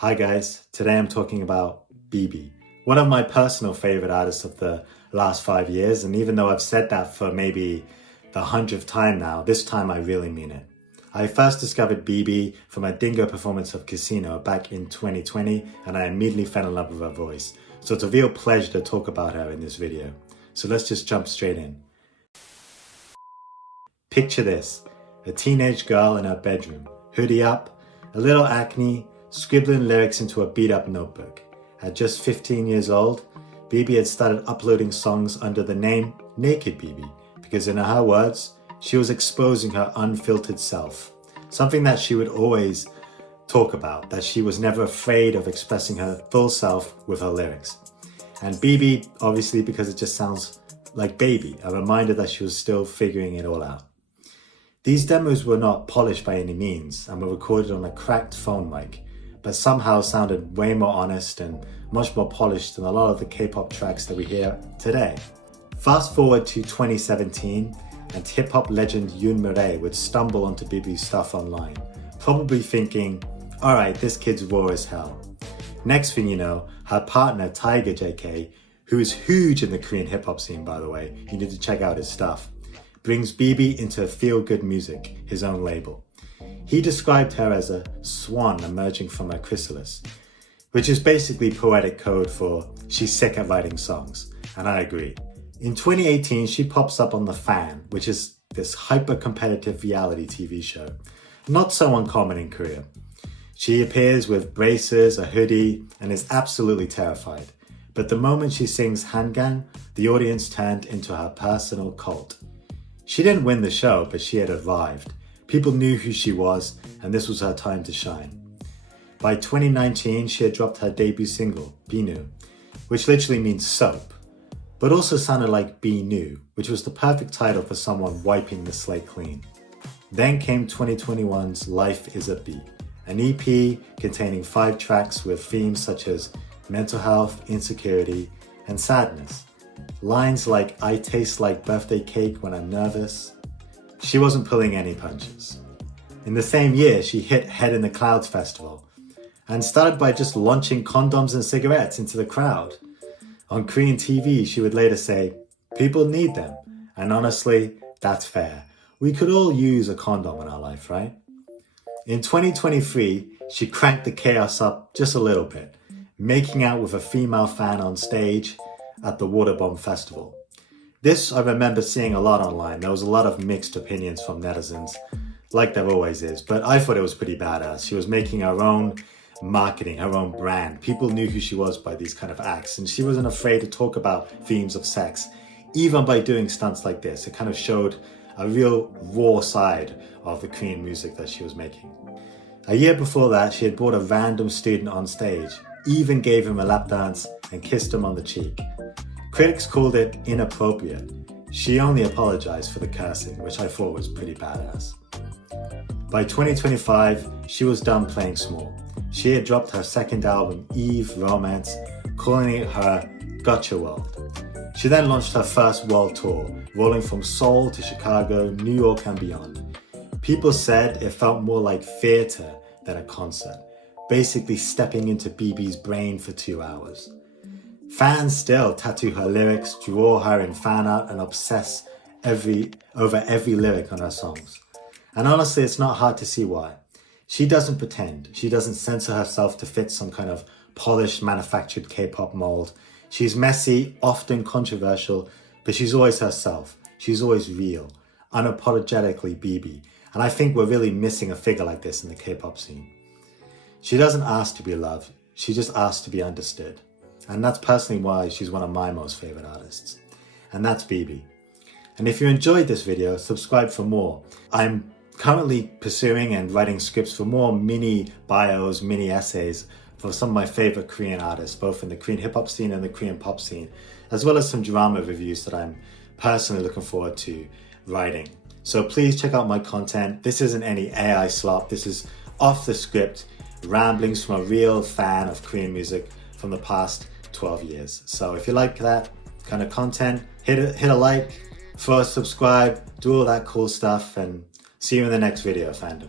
Hi guys, today I'm talking about Bibi, one of my personal favorite artists of the last 5 years, and even though I've said that for maybe the 100th time now, this time I really mean it. I first discovered Bibi from a dingo performance of Casino back in 2020, and I immediately fell in love with her voice. So it's a real pleasure to talk about her in this video. So let's just jump straight in. Picture this, a teenage girl in her bedroom, hoodie up, a little acne, scribbling lyrics into a beat-up notebook. At just 15 years old, Bibi had started uploading songs under the name Naked Bibi, because in her words, she was exposing her unfiltered self, something that she would always talk about, that she was never afraid of expressing her full self with her lyrics. And Bibi, obviously, because it just sounds like baby, a reminder that she was still figuring it all out. These demos were not polished by any means and were recorded on a cracked phone mic, but somehow sounded way more honest and much more polished than a lot of the K-pop tracks that we hear today. Fast forward to 2017, and hip-hop legend Yoon Mi would stumble onto Bibi's stuff online, probably thinking, alright, this kid's raw as hell. Next thing you know, her partner Tiger JK, who is huge in the Korean hip-hop scene by the way, you need to check out his stuff, brings Bibi into Feel Good Music, his own label. He described her as a swan emerging from her chrysalis, which is basically poetic code for she's sick at writing songs, and I agree. In 2018, she pops up on The Fan, which is this hyper-competitive reality TV show, not so uncommon in Korea. She appears with braces, a hoodie, and is absolutely terrified. But the moment she sings Hangang, the audience turned into her personal cult. She didn't win the show, but she had arrived. People knew who she was, and this was her time to shine. By 2019, she had dropped her debut single, Binu, which literally means soap, but also sounded like Be New, which was the perfect title for someone wiping the slate clean. Then came 2021's Life is a Bee, an EP containing 5 tracks with themes such as mental health, insecurity, and sadness. Lines like, I taste like birthday cake when I'm nervous. She wasn't pulling any punches. In the same year, she hit Head in the Clouds Festival and started by just launching condoms and cigarettes into the crowd. On Korean TV, she would later say, people need them. And honestly, that's fair. We could all use a condom in our life, right? In 2023, she cranked the chaos up just a little bit, making out with a female fan on stage at the Waterbomb Festival. This I remember seeing a lot online. There was a lot of mixed opinions from netizens, like there always is, but I thought it was pretty badass. She was making her own marketing, her own brand. People knew who she was by these kind of acts, and she wasn't afraid to talk about themes of sex, even by doing stunts like this. It kind of showed a real raw side of the Korean music that she was making. A year before that, she had brought a random student on stage, even gave him a lap dance and kissed him on the cheek. Critics called it inappropriate. She only apologized for the cursing, which I thought was pretty badass. By 2025, she was done playing small. She had dropped her second album, Eve Romance, calling it her Gotcha World. She then launched her first world tour, rolling from Seoul to Chicago, New York and beyond. People said it felt more like theater than a concert, basically stepping into Bibi's brain for 2 hours. Fans still tattoo her lyrics, draw her in fan art, and obsess over every lyric on her songs. And honestly, it's not hard to see why. She doesn't pretend. She doesn't censor herself to fit some kind of polished, manufactured K-pop mold. She's messy, often controversial, but she's always herself. She's always real, unapologetically Bibi. And I think we're really missing a figure like this in the K-pop scene. She doesn't ask to be loved. She just asks to be understood. And that's personally why she's one of my most favorite artists. And that's Bibi. And if you enjoyed this video, subscribe for more. I'm currently pursuing and writing scripts for more mini bios, mini essays for some of my favorite Korean artists, both in the Korean hip-hop scene and the Korean pop scene, as well as some drama reviews that I'm personally looking forward to writing. So please check out my content. This isn't any AI slop. This is off the script, ramblings from a real fan of Korean music from the past 12 years. So if you like that kind of content, hit a like, throw a subscribe, do all that cool stuff, and see you in the next video, fandom.